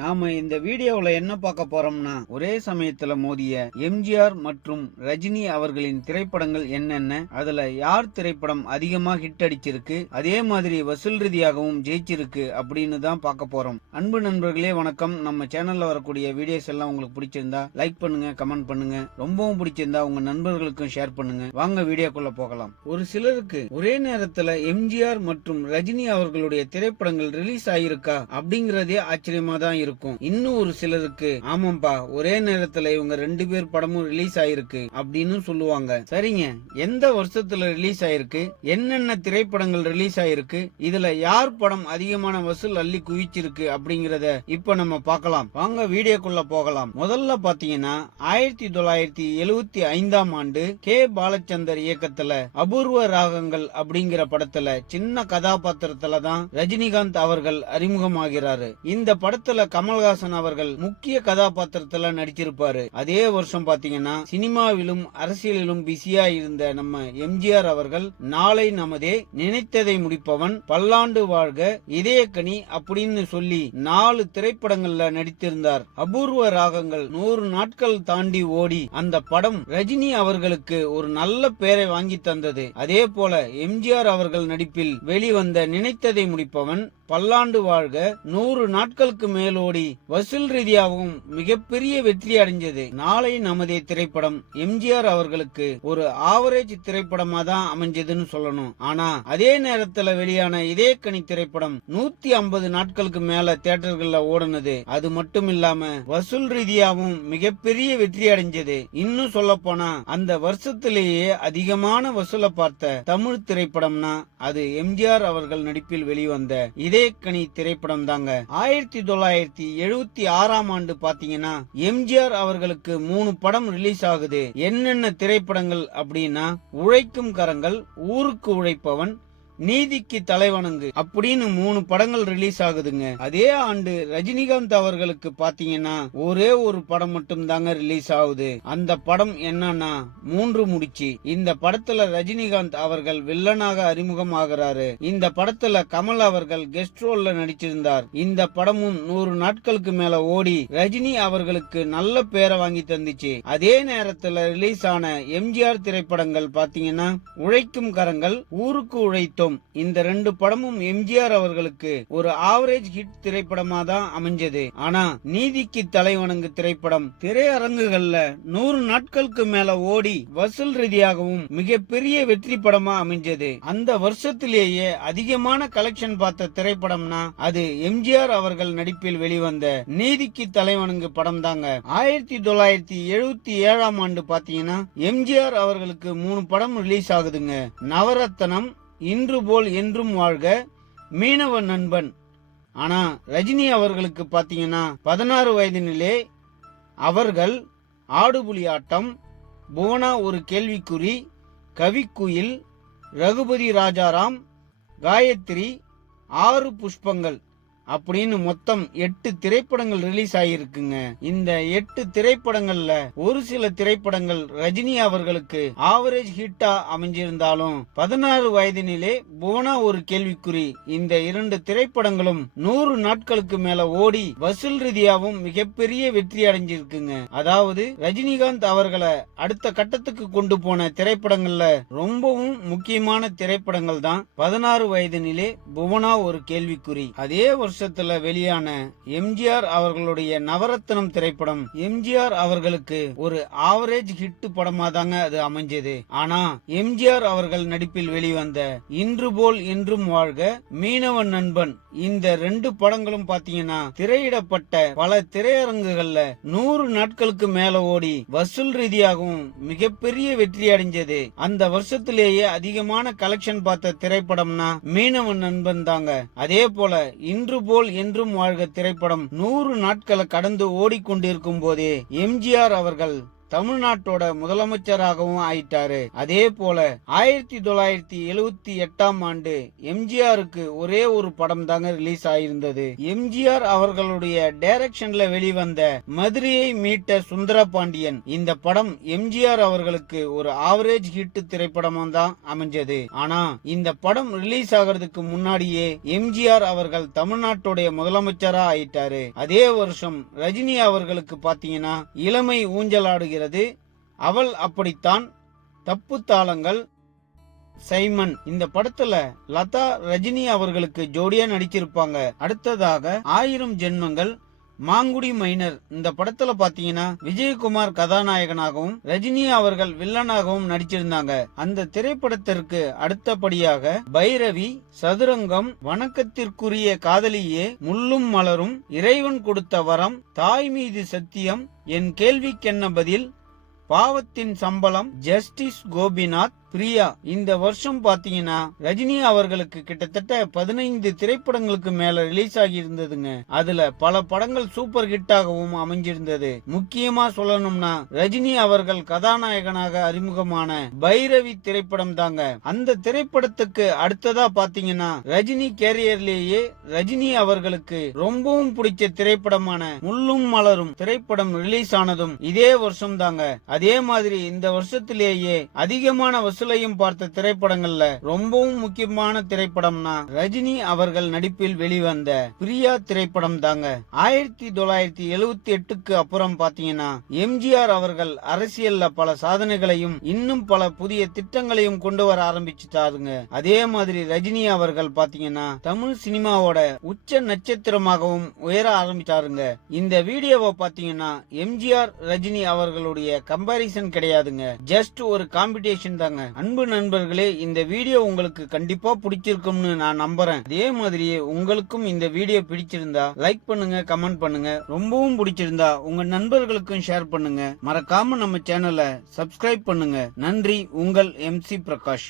நாம இந்த வீடியோவுல என்ன பார்க்க போறோம்னா, ஒரே சமயத்துல மோதிய எம்ஜிஆர் மற்றும் ரஜினி அவர்களின் திரைப்படங்கள் என்னென்ன, அதுல யார் திரைப்படம் அதிகமா ஹிட் அடிச்சிருக்கு, அதே மாதிரி வசூல் ரீதியாகவும் ஜெயிச்சிருக்கு அப்படின்னு தான் பார்க்க போறோம். அன்பு நண்பர்களே வணக்கம். நம்ம சேனல்ல வரக்கூடிய வீடியோஸ் எல்லாம் உங்களுக்கு பிடிச்சிருந்தா லைக் பண்ணுங்க, கமெண்ட் பண்ணுங்க. ரொம்பவும் பிடிச்சிருந்தா உங்க நண்பர்களுக்கும் ஷேர் பண்ணுங்க. வாங்க வீடியோக்குள்ள போகலாம். ஒரு சிலருக்கு ஒரே நேரத்துல எம்ஜிஆர் மற்றும் ரஜினி அவர்களுடைய திரைப்படங்கள் ரிலீஸ் ஆயிருக்கா அப்படிங்கறதே ஆச்சரியமா தான் இருக்கும். இன்னும் ஒரு சிலருக்கு ஆமாம்பா ஒரே நேரத்துல இவங்க 2 பேர் படமும் ரிலீஸ் ஆயிருக்கு அப்படின்னு சொல்லுவாங்க. சரிங்க, எந்த வருஷத்துல ரிலீஸ் ஆயிருக்கு, என்னென்ன திரைப்படங்கள் ரிலீஸ் ஆயிருக்கு, இதுல யார் படம் அதிகமான வசூல் அள்ளி குவிச்சிருக்கு அப்படிங்கறத இப்ப நம்ம பார்க்கலாம். வாங்க வீடியோக்குள்ள போகலாம். முதல்ல பாத்தீங்கன்னா 1975ஆம் ஆண்டு கே பாலச்சந்தர் இயக்கத்துல அபூர்வ ராகங்கள் அப்படிங்கிற படத்துல சின்ன கதாபாத்திரத்துல தான் ரஜினிகாந்த் அவர்கள் அறிமுகமாகிறாரு. இந்த படத்துல கமல்ஹாசன் அவர்கள் முக்கிய கதாபாத்திரத்துல நடிச்சிருப்பாரு. அதே வருஷம் பாத்தீங்கன்னா சினிமாவிலும் அரசியலிலும் பிஸியா இருந்த நம்ம எம்ஜிஆர் அவர்கள் நாளை நமதே, நினைத்ததை முடிப்பவன், பல்லாண்டு வாழ்க, இதயக்கனி அப்படின்னு சொல்லி 4 திரைப்படங்கள்ல நடித்திருந்தார். அபூர்வ ராகங்கள் 100 நாட்கள் தாண்டி ஓடி அந்த படம் ரஜினி அவர்களுக்கு ஒரு நல்ல பெயரை வாங்கி தந்தது. அதே போல எம்ஜிஆர் அவர்கள் நடிப்பில் வெளிவந்த நினைத்ததை முடிப்பவன், பல்லாண்டு வாழ்க 100 நாட்களுக்கு மேலோடி வசூல் ரீதியாகவும் மிகப்பெரிய வெற்றி அடைஞ்சது. நாளை நமதே திரைப்படம் எம்ஜிஆர் அவர்களுக்கு ஒரு ஆவரேஜ் திரைப்படமா தான் அமைஞ்சதுன்னு சொல்லணும். ஆனா அதே நேரத்துல வெளியான இதயக்கனி திரைப்படம் 150 நாட்களுக்கு மேல தியேட்டர்கள்ல ஓடுனது. அது மட்டும் இல்லாம வசூல் ரீதியாகவும் மிகப்பெரிய வெற்றி அடைஞ்சது. இன்னும் சொல்ல போனா அந்த வருஷத்திலேயே அதிகமான வசூலை பார்த்த தமிழ் திரைப்படம்னா அது எம்ஜிஆர் அவர்கள் நடிப்பில் வெளிவந்த இதயக்கனி திரைப்படம் தாங்க. 1976ஆம் ஆண்டு பாத்தீங்கன்னா எம்ஜிஆர் அவர்களுக்கு 3 படம் ரிலீஸ் ஆகுது. என்னென்ன திரைப்படங்கள் அப்படின்னா உழைக்கும் கரங்கள், ஊருக்கு உழைப்பவன், நீதிக்கு தலைவணங்கு அப்படின்னு 3 படங்கள் ரிலீஸ் ஆகுதுங்க. அதே ஆண்டு ரஜினிகாந்த் அவர்களுக்கு பாத்தீங்கன்னா ஒரே ஒரு படம் மட்டும் தாங்க ரிலீஸ் ஆகுது. அந்த படம் என்னன்னா 3 முடிச்சு. இந்த படத்துல ரஜினிகாந்த் அவர்கள் வில்லனாக அறிமுகம் ஆகிறாரு. இந்த படத்துல கமல் அவர்கள் கெஸ்ட் ரோல்ல நடிச்சிருந்தார். இந்த படமும் 100 நாட்களுக்கு மேல ஓடி ரஜினி அவர்களுக்கு நல்ல பேரை வாங்கி தந்துச்சு. அதே நேரத்துல ரிலீஸ் ஆன எம்ஜிஆர் திரைப்படங்கள் பாத்தீங்கன்னா உழைக்கும் கரங்கள், ஊருக்கு உழைத்தோம். இந்த 2 படமும் எம்ஜிஆர் அவர்களுக்கு ஒரு ஆவரேஜ் ஹிட் திரைப்படமா தான் அமைஞ்சது. ஆனா நீதிக்கு தலைவணங்கு திரைப்படம் திரையரங்குகள்ல 100 நாட்களுக்கு மேல ஓடி வசூல் ரீதியாகவும் மிகப்பெரிய வெற்றி படமா அமைஞ்சது. அந்த வருஷத்திலேயே அதிகமான கலெக்ஷன் பார்த்த திரைப்படம்னா அது எம்ஜிஆர் அவர்கள் நடிப்பில் வெளிவந்த நீதிக்கு தலைவணங்கு படம் தாங்க. 1977ஆம் ஆண்டு பாத்தீங்கன்னா எம்ஜிஆர் அவர்களுக்கு 3 படம் ரிலீஸ் ஆகுதுங்க. நவரத்தனம், இன்று போல் என்றும் வாழ்க, மீனவ நண்பன். ஆனா ரஜினி அவர்களுக்கு பாத்தீங்கன்னா 16 வயதினிலே அவர்கள், ஆடுபுலி ஆட்டம், புவனா ஒரு கேள்விக்குறி, கவிக்குயில், ரகுபதி ராஜாராம், காயத்ரி, 6 புஷ்பங்கள் அப்படின்னு மொத்தம் 8 திரைப்படங்கள் ரிலீஸ் ஆகியிருக்குங்க. இந்த 8 திரைப்படங்கள்ல ஒரு சில திரைப்படங்கள் ரஜினி அவர்களுக்கு ஆவரேஜ் ஹிட்டா அமைஞ்சிருந்தாலும் 16 வயதினிலே புவனா ஒரு கேள்விக்குறி இந்த 2 திரைப்படங்களும் 100 நாட்களுக்கு மேல ஓடி வசூல் ரீதியாகவும் மிகப்பெரிய வெற்றி அடைஞ்சிருக்குங்க. அதாவது ரஜினிகாந்த் அவர்களை அடுத்த கட்டத்துக்கு கொண்டு போன திரைப்படங்கள்ல ரொம்பவும் முக்கியமான திரைப்படங்கள் தான் 16 வயதினிலே புவனா ஒரு கேள்விக்குறி. அதே வருஷத்துல வெளியான எம்ஜிஆர் அவர்களுடைய நவரத்னம் திரைப்படம் எம்ஜிஆர் அவர்களுக்கு ஒரு ஆவரேஜ் ஹிட் படமா தாங்க அது அமைஞ்சது. ஆனா எம்ஜிஆர் அவர்கள் நடிப்பில் வெளிவந்த இன்று போல் என்றும் வாழ்க, மீனவன் நண்பன் இந்த 2 படங்களும் பாத்தீங்கன்னா திரையிடப்பட்ட பல திரையரங்குகள்ல 100 நாட்களுக்கு மேல ஓடி வசூல் ரீதியாகவும் மிகப்பெரிய வெற்றி அடைஞ்சது. அந்த வருஷத்திலேயே அதிகமான கலெக்ஷன் பார்த்த திரைப்படம்னா மீனவன் நண்பன் தாங்க. அதே போல இன்று போல் என்றும் வாழ்க திரைப்படம் 100 நாட்களை கடந்து ஓடிக்கொண்டிருக்கும் போதே எம்ஜிஆர் அவர்கள் தமிழ்நாட்டோட முதலமைச்சராகவும் ஆயிட்டாரு. அதே போல 1978ஆம் ஆண்டு எம்ஜிஆருக்கு ஒரே ஒரு படம் தாங்க ரிலீஸ் ஆயிருந்தது. எம்ஜிஆர் அவர்களுடைய டைரக்ஷன்ல வெளிவந்த மதுரையை மீட்ட சுந்தர பாண்டியன் இந்த படம் எம்ஜிஆர் அவர்களுக்கு ஒரு ஆவரேஜ் ஹிட் திரைப்படமா தான் அமைஞ்சது. ஆனா இந்த படம் ரிலீஸ் ஆகிறதுக்கு முன்னாடியே எம்ஜிஆர் அவர்கள் தமிழ்நாட்டுடைய முதலமைச்சரா ஆயிட்டாரு. அதே வருஷம் ரஜினி அவர்களுக்கு பாத்தீங்கன்னா இளமை ஊஞ்சலாடுகிறது, அவள் அப்படித்தான், தப்பு தாளங்கள், சைமன் இந்த படத்துல லதா ரஜினி அவர்களுக்கு ஜோடியா நடிச்சிருப்பாங்க. அடுத்ததாக 1000 ஜென்மங்கள், மாங்குடி மைனர் இந்த படத்துல பாத்தீங்கன்னா விஜயகுமார் கதாநாயகனாகவும் ரஜினி அவர்கள் வில்லனாகவும் நடிச்சிருந்தாங்க. அந்த திரைப்படத்திற்கு அடுத்தபடியாக பைரவி, சதுரங்கம், வணக்கத்திற்குரிய காதலியே, முள்ளும் மலரும், இறைவன் கொடுத்த வரம், தாய் மீது சத்தியம், என் கேள்விக்கென்ன பதில், பாவத்தின் சம்பளம், ஜஸ்டிஸ் கோபிநாத், பிரியா இந்த வருஷம் பாத்தீங்கன்னா ரஜினி அவர்களுக்கு கிட்டத்தட்ட 15 திரைப்படங்களுக்கு மேல ரிலீஸ் ஆகி இருந்ததுங்க. அதுல பல படங்கள் சூப்பர் ஹிட்டாகவும் அமைஞ்சிருந்தது. முக்கியமா சொல்லணும்னா ரஜினி அவர்கள் கதாநாயகனாக அறிமுகமான பைரவி திரைப்படம் தாங்க. அந்த திரைப்படத்துக்கு அடுத்ததா பாத்தீங்கன்னா ரஜினி கேரியர்லேயே ரஜினி அவர்களுக்கு ரொம்பவும் பிடிச்ச திரைப்படமான முள்ளும் மலரும் திரைப்படம் ரிலீஸ் ஆனதும் இதே வருஷம் தாங்க. அதே மாதிரி இந்த வருஷத்திலேயே அதிகமான வசூலையும் பார்த்த திரைப்படங்கள்ல ரொம்பவும் முக்கியமான திரைப்படம்னா ரஜினி அவர்கள் நடிப்பில் வெளிவந்த பிரியா திரைப்படம் தாங்க. 1978க்கு அப்புறம் பாத்தீங்கன்னா எம்ஜிஆர் அவர்கள் அரசியல்ல பல சாதனைகளையும் இன்னும் பல புதிய திட்டங்களையும் கொண்டு வர ஆரம்பிச்சுட்டாருங்க. அதே மாதிரி ரஜினி அவர்கள் பாத்தீங்கன்னா தமிழ் சினிமாவோட உச்ச நட்சத்திரமாகவும் உயர ஆரம்பிச்சாருங்க. இந்த வீடியோவை பாத்தீங்கன்னா எம்ஜிஆர் ரஜினி அவர்களுடைய கம்பாரிசன் கிடையாதுங்க, ஜஸ்ட் ஒரு காம்படிஷன் தாங்க. அன்பு நண்பர்களே, இந்த வீடியோ உங்களுக்கு கண்டிப்பா பிடிச்சிருக்கும்னு நான் நம்புறேன். அதே மாதிரியே உங்களுக்கும் இந்த வீடியோ பிடிச்சிருந்தா லைக் பண்ணுங்க, கமெண்ட் பண்ணுங்க. ரொம்பவும் பிடிச்சிருந்தா உங்க நண்பர்களுக்கும் ஷேர் பண்ணுங்க. மறக்காம நம்ம சேனலை சப்ஸ்கிரைப் பண்ணுங்க. நன்றி, உங்கள் MC பிரகாஷ்.